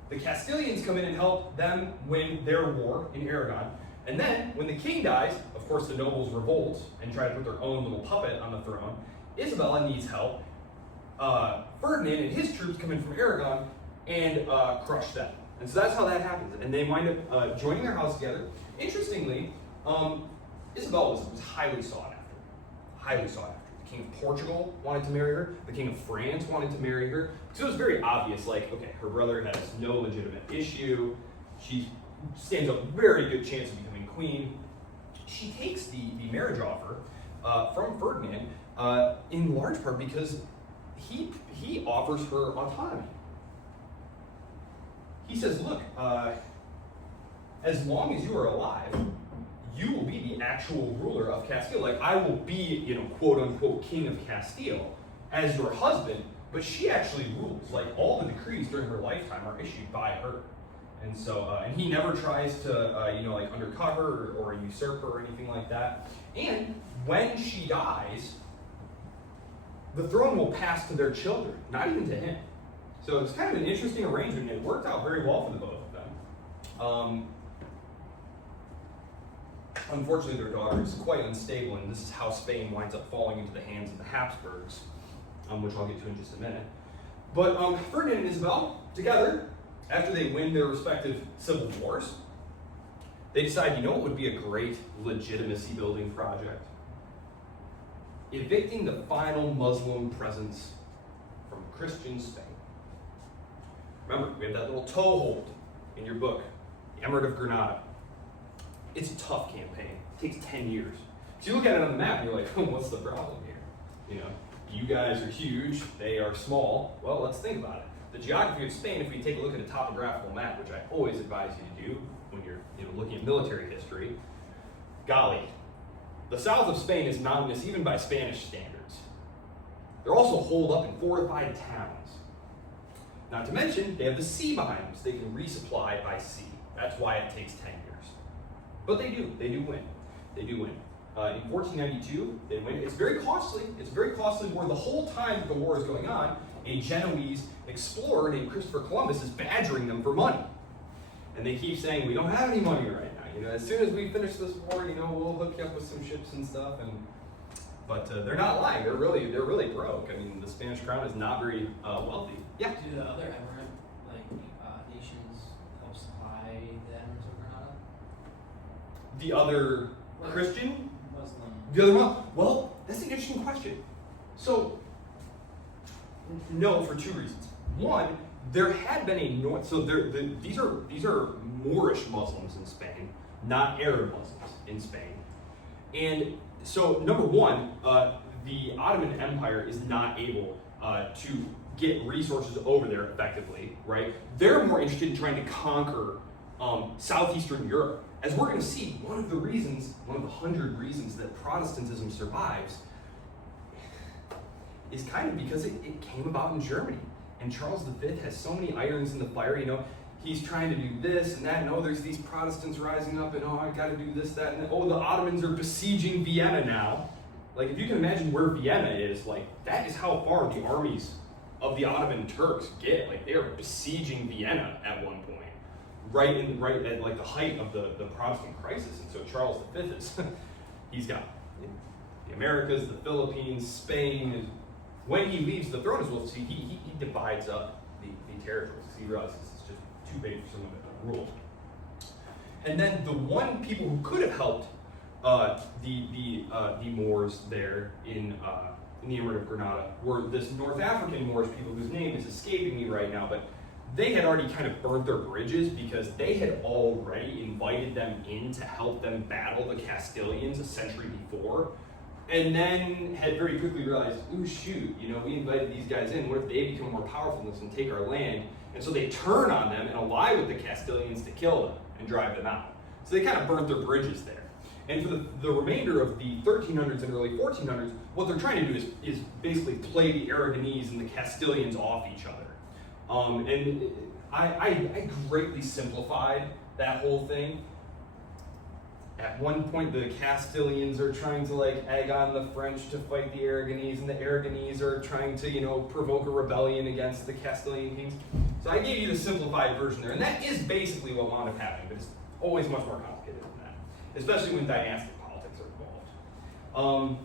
the Castilians come in and help them win their war in Aragon. And then, when the king dies, of course the nobles revolt and try to put their own little puppet on the throne. Isabella needs help. Ferdinand and his troops come in from Aragon and crush them. And so that's how that happens. And they wind up joining their house together. Interestingly, Isabella was highly sought after. Highly sought after. The king of Portugal wanted to marry her. The king of France wanted to marry her. So it was very obvious, like, okay, her brother has no legitimate issue. She stands a very good chance of becoming queen. She takes the marriage offer from Ferdinand in large part because he offers her autonomy. He says, look, as long as you are alive, you will be the actual ruler of Castile. Like, I will be, quote unquote, king of Castile as your husband, but she actually rules. Like, all the decrees during her lifetime are issued by her. And so, and he never tries to, undercut her or usurp her or anything like that. And when she dies, the throne will pass to their children, not even to him. So it's kind of an interesting arrangement. It worked out very well for the both of them. Unfortunately, their daughter is quite unstable, and this is how Spain winds up falling into the hands of the Habsburgs, which I'll get to in just a minute. But Ferdinand and Isabel, together, after they win their respective civil wars, they decide, what would be a great legitimacy building project? Evicting the final Muslim presence from Christian Spain. Remember, we have that little toehold in your book, the Emirate of Granada. It's a tough campaign. It takes 10 years. So you look at it on the map and you're like, what's the problem here? You guys are huge, they are small. Well, let's think about it. The geography of Spain, if we take a look at a topographical map, which I always advise you to do when you're looking at military history, golly, the south of Spain is mountainous even by Spanish standards. They're also holed up in fortified towns. Not to mention, they have the sea behind them, so they can resupply by sea. That's why it takes 10 years. But they do win. They do win. In 1492, they win. It's very costly. It's a very costly war. The whole time that the war is going on, a Genoese explorer named Christopher Columbus is badgering them for money. And they keep saying, we don't have any money right now. As soon as we finish this war, we'll hook you up with some ships and stuff. But they're not lying. They're really broke. I mean, the Spanish crown is not very wealthy. Yeah. Do the other emirate nations help supply the Emirates of Granada? The other Christian? Muslim. The other one? Well, that's an interesting question. So, no, for two reasons. One, there had been a north. So these are Moorish Muslims in Spain, not Arab Muslims in Spain. And so, number one, the Ottoman Empire is not able to get resources over there effectively, right? They're more interested in trying to conquer southeastern Europe. As we're going to see, one of the 100 reasons that Protestantism survives is kind of because it came about in Germany. And Charles V has so many irons in the fire, he's trying to do this and that, and there's these Protestants rising up, and I gotta do this, that, and the Ottomans are besieging Vienna now. Like, if you can imagine where Vienna is, that is how far the armies of the Ottoman Turks get. Like, they are besieging Vienna at one point, right at the height of the Protestant crisis. And so Charles V is, he's got the Americas, the Philippines, Spain. When he leaves the throne, as we'll see, he divides up the territories because he realizes it's just too big for someone to rule. And then the one people who could have helped the Moors there in the Emirate of Granada were this North African Moorish people whose name is escaping me right now, but they had already kind of burnt their bridges because they had already invited them in to help them battle the Castilians a century before. And then had very quickly realized, ooh, shoot, we invited these guys in. What if they become more powerful than us and take our land? And so they turn on them and ally with the Castilians to kill them and drive them out. So they kind of burnt their bridges there. And for the remainder of the 1300s and early 1400s, what they're trying to do is basically play the Aragonese and the Castilians off each other. And I greatly simplified that whole thing. At one point, the Castilians are trying to like egg on the French to fight the Aragonese, and the Aragonese are trying to, provoke a rebellion against the Castilian kings. So I gave you the simplified version there, and that is basically what wound up happening, but it's always much more complicated than that, especially when dynastic politics are involved.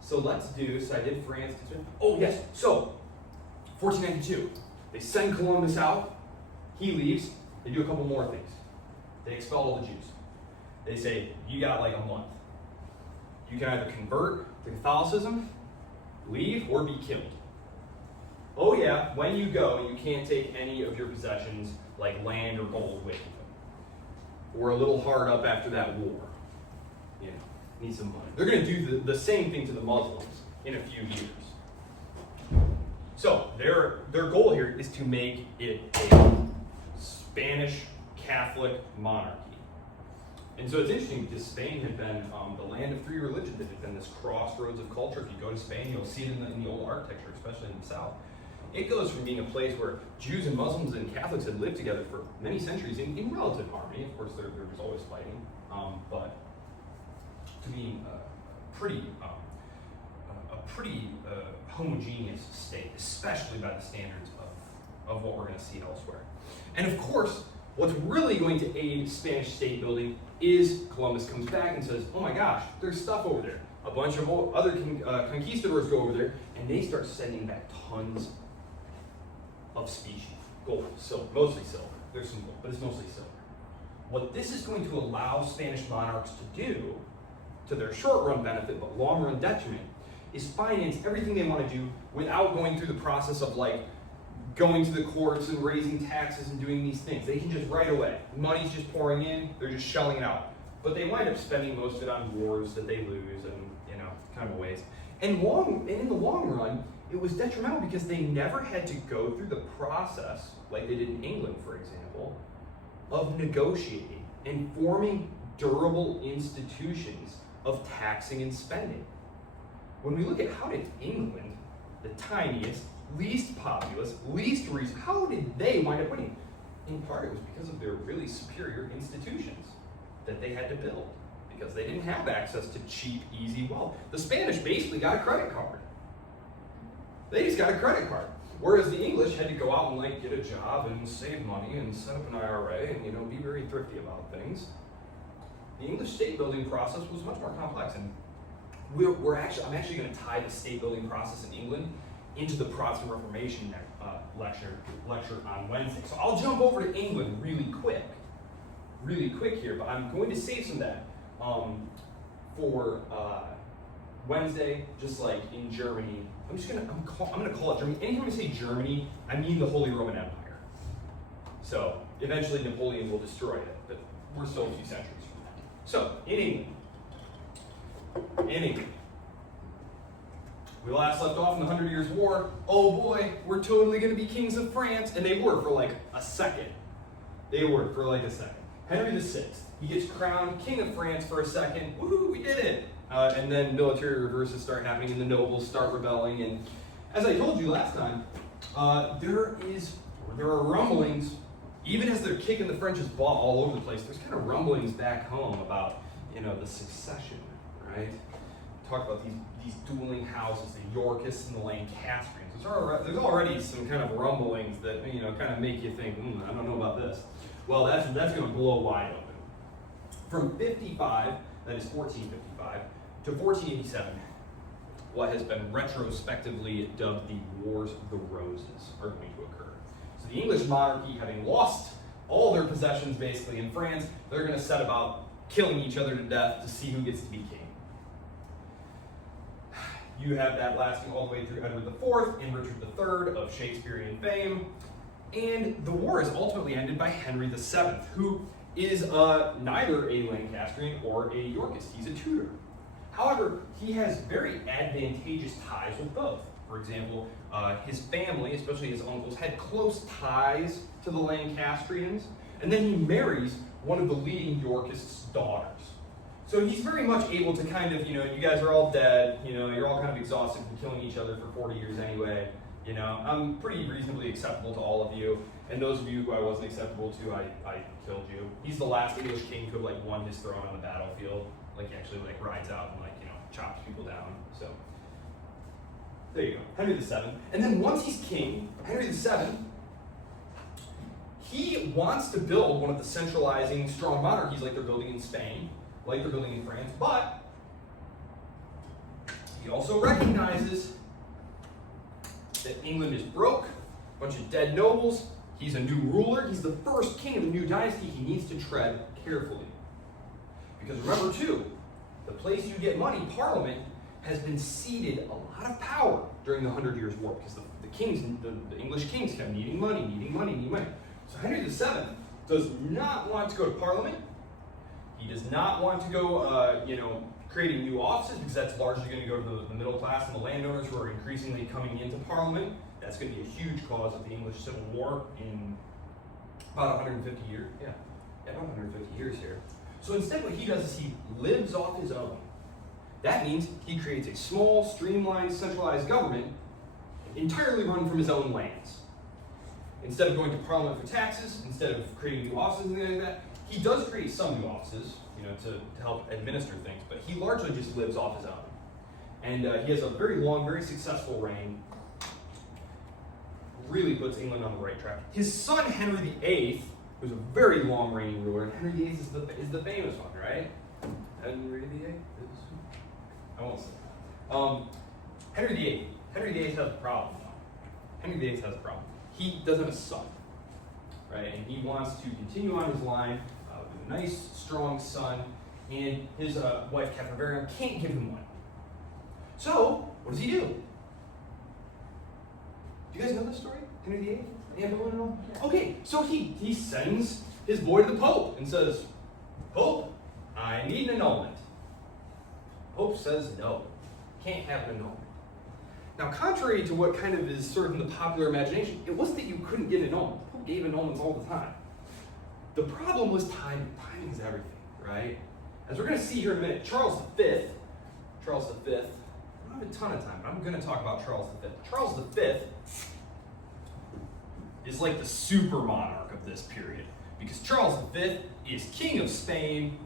So I did France. Oh yes, so 1492, they send Columbus out, he leaves, they do a couple more things. They expel all the Jews. They say, you got like a month. You can either convert to Catholicism, leave, or be killed. Oh yeah, when you go, you can't take any of your possessions, like land or gold, with you. We're a little hard up after that war. Need some money. They're going to do the same thing to the Muslims in a few years. So their goal here is to make it a Spanish Catholic monarchy. And so it's interesting because Spain had been the land of three religions. It had been this crossroads of culture. If you go to Spain, you'll see it in the old architecture, especially in the south. It goes from being a place where Jews and Muslims and Catholics had lived together for many centuries in relative harmony. Of course, there was always fighting, but to being a pretty homogeneous state, especially by the standards of what we're going to see elsewhere. And of course, what's really going to aid Spanish state building is Columbus comes back and says, oh my gosh, there's stuff over there. A bunch of other conquistadors go over there, and they start sending back tons of species. Gold, silver, mostly silver. There's some gold, but it's mostly silver. What this is going to allow Spanish monarchs to do, to their short-run benefit but long-run detriment, is finance everything they want to do without going through the process of like going to the courts and raising taxes and doing these things. They can just right away. Money's just pouring in, they're just shelling it out. But they wind up spending most of it on wars that they lose and, kind of a waste. And in the long run, it was detrimental because they never had to go through the process, like they did in England, for example, of negotiating and forming durable institutions of taxing and spending. When we look at how did England, the tiniest, least populous, least reason, how did they wind up winning? In part, it was because of their really superior institutions that they had to build, because they didn't have access to cheap, easy wealth. The Spanish basically got a credit card. They just got a credit card. Whereas the English had to go out and get a job and save money and set up an IRA and be very thrifty about things. The English state building process was much more complex, and I'm actually going to tie the state building process in England into the Protestant Reformation lecture on Wednesday. So I'll jump over to England really quick here, but I'm going to save some of that for Wednesday, just like in Germany. I'm going to call it Germany. Anytime I say Germany, I mean the Holy Roman Empire. So eventually Napoleon will destroy it, but we're still a few centuries from that. So in England, we last left off in the 100 Years' War. Oh boy, we're totally going to be kings of France. And they were for like a second. Henry VI, he gets crowned king of France for a second. Woohoo, we did it. And then military reverses start happening and the nobles start rebelling. And as I told you last time, there are rumblings, even as they're kicking the French's butt all over the place, there's kind of rumblings back home about, the succession, right? Talk about these dueling houses, the Yorkists and the Lancastrians. There's already some kind of rumblings that kind of make you think, I don't know about this. Well, that's going to blow wide open. From 55, that is 1455, to 1487, what has been retrospectively dubbed the Wars of the Roses are going to occur. So the English monarchy, having lost all their possessions basically in France, they're going to set about killing each other to death to see who gets to be king. You have that lasting all the way through Edward IV and Richard III of Shakespearean fame. And the war is ultimately ended by Henry VII, who is neither a Lancastrian or a Yorkist. He's a Tudor. However, he has very advantageous ties with both. For example, his family, especially his uncles, had close ties to the Lancastrians, and then he marries one of the leading Yorkists' daughters. So he's very much able to kind of, you guys are all dead, you're all kind of exhausted from killing each other for 40 years anyway. You know, I'm pretty reasonably acceptable to all of you, and those of you who I wasn't acceptable to, I killed you. He's the last English king who like won his throne on the battlefield. Like he actually like rides out and like, you know, chops people down. So there you go, Henry VII. And then once he's king, Henry VII, he wants to build one of the centralizing strong monarchies like they're building in Spain, like they're building in France, but he also recognizes that England is broke, a bunch of dead nobles, he's a new ruler, he's the first king of a new dynasty, he needs to tread carefully. Because remember too, the place you get money, Parliament, has been ceded a lot of power during the 100 Years' War because the English kings kept needing money. So Henry VII does not want to go to Parliament. He does not want to go, creating new offices because that's largely going to go to the middle class and the landowners who are increasingly coming into Parliament. That's going to be a huge cause of the English Civil War in about 150 years. About 150 years here. So instead what he does is he lives off his own. That means he creates a small, streamlined, centralized government entirely run from his own lands. Instead of going to Parliament for taxes, instead of creating new offices and things like that, he does create some new offices, to help administer things, but he largely just lives off his own. And he has a very long, very successful reign. Really puts England on the right track. His son, Henry VIII, was a very long reigning ruler, and Henry VIII is the famous one, right? Henry VIII? I won't say that. Henry VIII. Henry VIII has a problem, though. Henry VIII has a problem. He doesn't have a son, right? And he wants to continue on his line with a nice, strong son, and his wife, Catherine of Aragon, can't give him one. So, what does he do? Do you guys know this story? Henry VIII? Anne Boleyn and all? Okay, so he sends his boy to the Pope and says, Pope, I need an annulment. Pope says no, can't have an annulment. Now, contrary to what kind of is sort of in the popular imagination, it wasn't that you couldn't get an annulment. The Pope gave annulments all the time. The problem was timing. Timing is everything, right? As we're going to see here in a minute, Charles V, I don't have a ton of time, but I'm going to talk about Charles V. Charles V is like the super monarch of this period, because Charles V is King of Spain,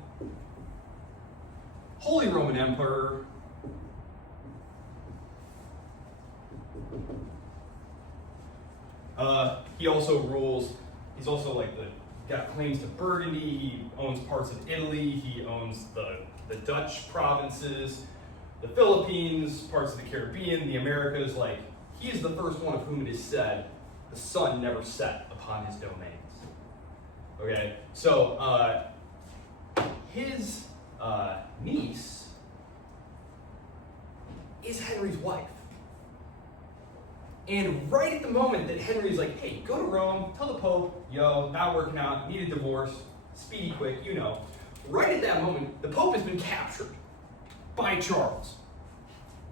Holy Roman Emperor, he also rules, he's also like got claims to Burgundy, he owns parts of Italy, he owns the Dutch provinces, the Philippines, parts of the Caribbean, the Americas. Like, he is the first one of whom it is said the sun never set upon his domains. Okay, so his niece is Henry's wife. And right at the moment that Henry's like, hey, go to Rome, tell the Pope, yo, not working out, need a divorce, speedy quick, right at that moment, the Pope has been captured by Charles,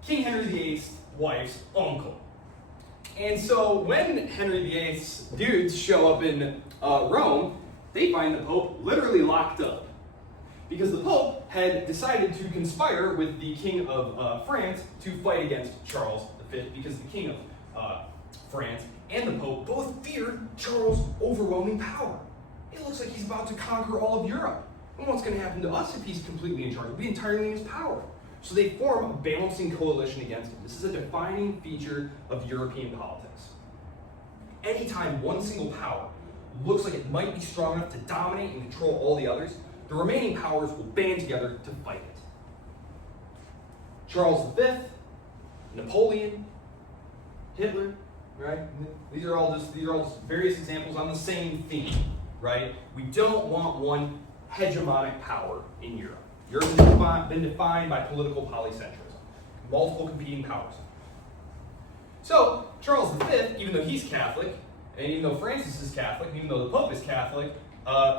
King Henry VIII's wife's uncle. And so when Henry VIII's dudes show up in Rome, they find the Pope literally locked up. Because the Pope had decided to conspire with the King of France to fight against Charles V, because the King of France and the Pope both feared Charles' overwhelming power. It looks like he's about to conquer all of Europe. And what's going to happen to us if he's completely in charge? We'll be entirely in his power. So they form a balancing coalition against him. This is a defining feature of European politics. Anytime one single power looks like it might be strong enough to dominate and control all the others, the remaining powers will band together to fight it. Charles V, Napoleon, Hitler, right? These are all just various examples on the same theme, right? We don't want one hegemonic power in Europe. Europe has been defined by political polycentrism, multiple competing powers. So Charles V, even though he's Catholic, and even though Francis is Catholic, and even though the Pope is Catholic,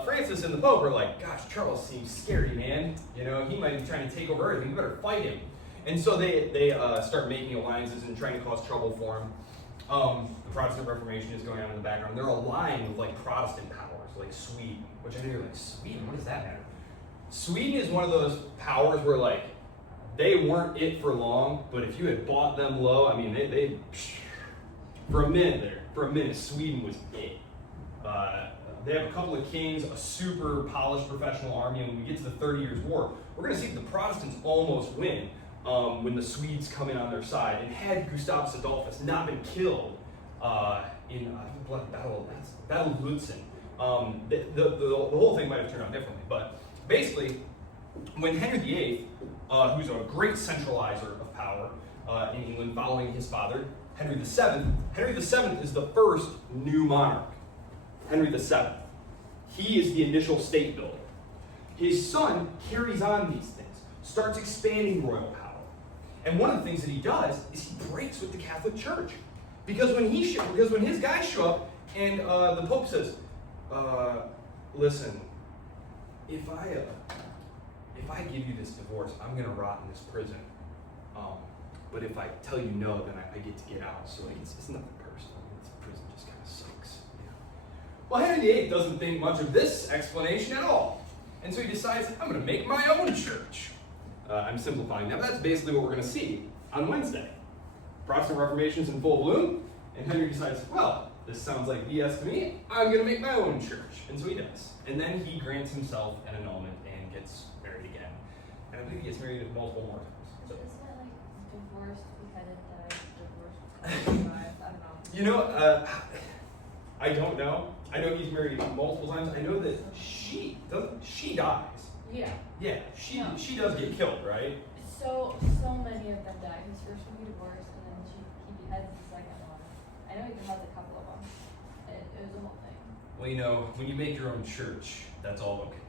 Francis and the Pope are like, gosh, Charles seems scary, man. He might be trying to take over everything. We better fight him. And so they start making alliances and trying to cause trouble for him. The Protestant Reformation is going on in the background. They're allying with Protestant powers like Sweden, which I know you're like, Sweden? What does that matter? Sweden is one of those powers where they weren't it for long, but if you had bought them low, For a minute, Sweden was it. They have a couple of kings, a super polished professional army, and when we get to the 30 Years' War, we're going to see the Protestants almost win when the Swedes come in on their side. And had Gustavus Adolphus not been killed in the Battle of Lutzen, the whole thing might have turned out differently. But basically, when Henry VIII, who's a great centralizer of power in England following his father, Henry VII is the first new monarch. Henry VII. He is the initial state builder. His son carries on these things, starts expanding royal power. And one of the things that he does is he breaks with the Catholic Church. Because when his guys show up and the Pope says, listen, if I give you this divorce, I'm going to rot in this prison. But if I tell you no, then I get to get out. So like, it's nothing personal. This prison just kind of sucks. Yeah. Well, Henry VIII doesn't think much of this explanation at all. And so he decides, I'm going to make my own church. I'm simplifying that, but that's basically what we're going to see on Wednesday. Protestant Reformation is in full bloom, and Henry decides, well, this sounds like BS to me. I'm going to make my own church. And so he does. And then he grants himself an annulment and gets married again. And I believe he gets married multiple more times. So. Isn't it like divorced, beheaded, died, divorced, alive? I don't know. You know, I don't know. I know he's married multiple times. I know that she dies. Yeah. Yeah, she does get killed, right? So many of them die. His first one he divorced, and then he beheads the second one. I know he beheads a couple of them. It was a whole thing. Well, you know, when you make your own church, that's all okay.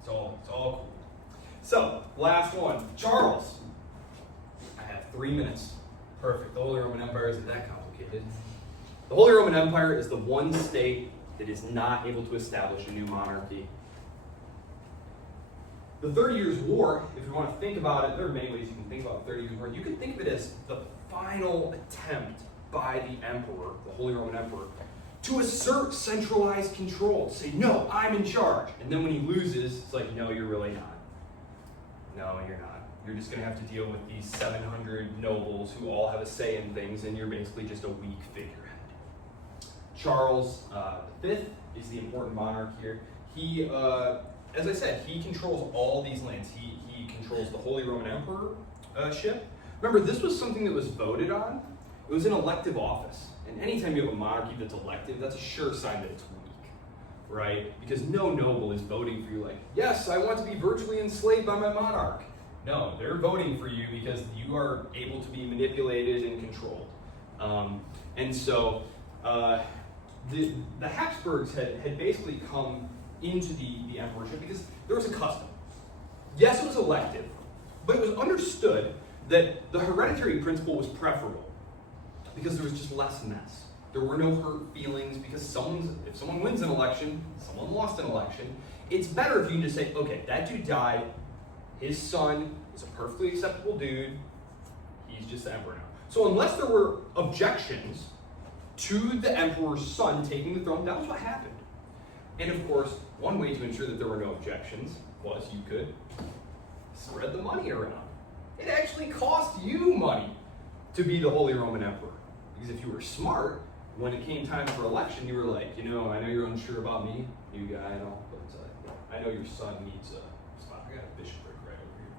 It's all cool. So, last one, Charles. I have 3 minutes. Perfect. The Holy Roman Empire isn't that complicated. The Holy Roman Empire is the one state that is not able to establish a new monarchy. The 30 Years' War, if you want to think about it, there are many ways you can think about the 30 Years' War. You can think of it as the final attempt by the emperor, the Holy Roman Emperor, to assert centralized control. Say, no, I'm in charge. And then when he loses, it's like, no, you're really not. No, you're not. You're just going to have to deal with these 700 nobles who all have a say in things, and you're basically just a weak figurehead. Charles V is the important monarch here. He, as I said, he controls all these lands. He controls the Holy Roman Emperorship. Remember, this was something that was voted on. It was an elective office. And anytime you have a monarchy that's elective, that's a sure sign that it's weak, right? Because no noble is voting for you like, yes, I want to be virtually enslaved by my monarch. No, they're voting for you because you are able to be manipulated and controlled. And so the Habsburgs had basically come into the emperorship because there was a custom. Yes, it was elective, but it was understood that the hereditary principle was preferable because there was just less mess. There were no hurt feelings because if someone wins an election, someone lost an election. It's better if you can just say, okay, that dude died, his son is a perfectly acceptable dude, he's just the emperor now. So unless there were objections to the emperor's son taking the throne, that was what happened. And of course, one way to ensure that there were no objections was you could spread the money around. It actually cost you money to be the Holy Roman Emperor. Because if you were smart, when it came time for election, you were like, you know, I know you're unsure about me, new guy and all, but I know your son needs a spot. I got a bishopric right over here.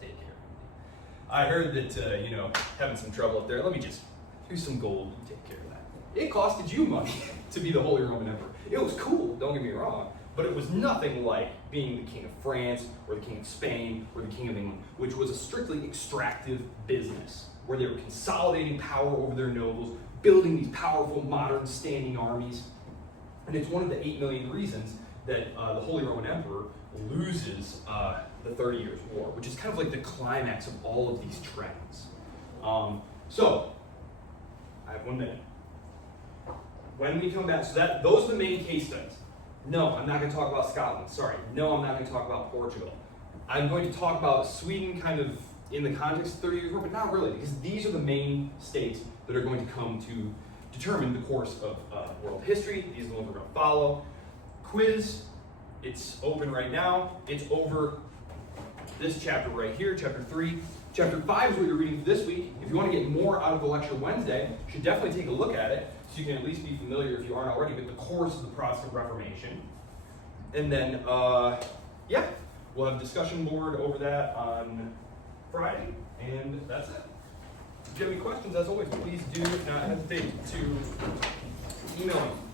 Take care of me. I heard that, having some trouble up there. Let me just, here's some gold, you take care of that. It costed you money to be the Holy Roman Emperor. It was cool, don't get me wrong, but it was nothing like being the King of France or the King of Spain or the King of England, which was a strictly extractive business where they were consolidating power over their nobles, building these powerful, modern, standing armies. And it's one of the 8 million reasons that the Holy Roman Emperor loses the 30 Years' War, which is kind of like the climax of all of these trends. So, I have 1 minute. When we come back, those are the main case studies. No, I'm not going to talk about Scotland. Sorry. No, I'm not going to talk about Portugal. I'm going to talk about Sweden kind of in the context of 30 Years' War, but not really, because these are the main states that are going to come to determine the course of world history. These are the ones we're going to follow. Quiz, it's open right now. It's over this chapter right here, chapter 3. Chapter 5 is what you're reading for this week. If you want to get more out of the lecture Wednesday, you should definitely take a look at it so you can at least be familiar, if you aren't already, with the course of the Protestant Reformation. And then, yeah, we'll have a discussion board over that on Friday, and that's it. If you have any questions, as always, please do not hesitate to email me.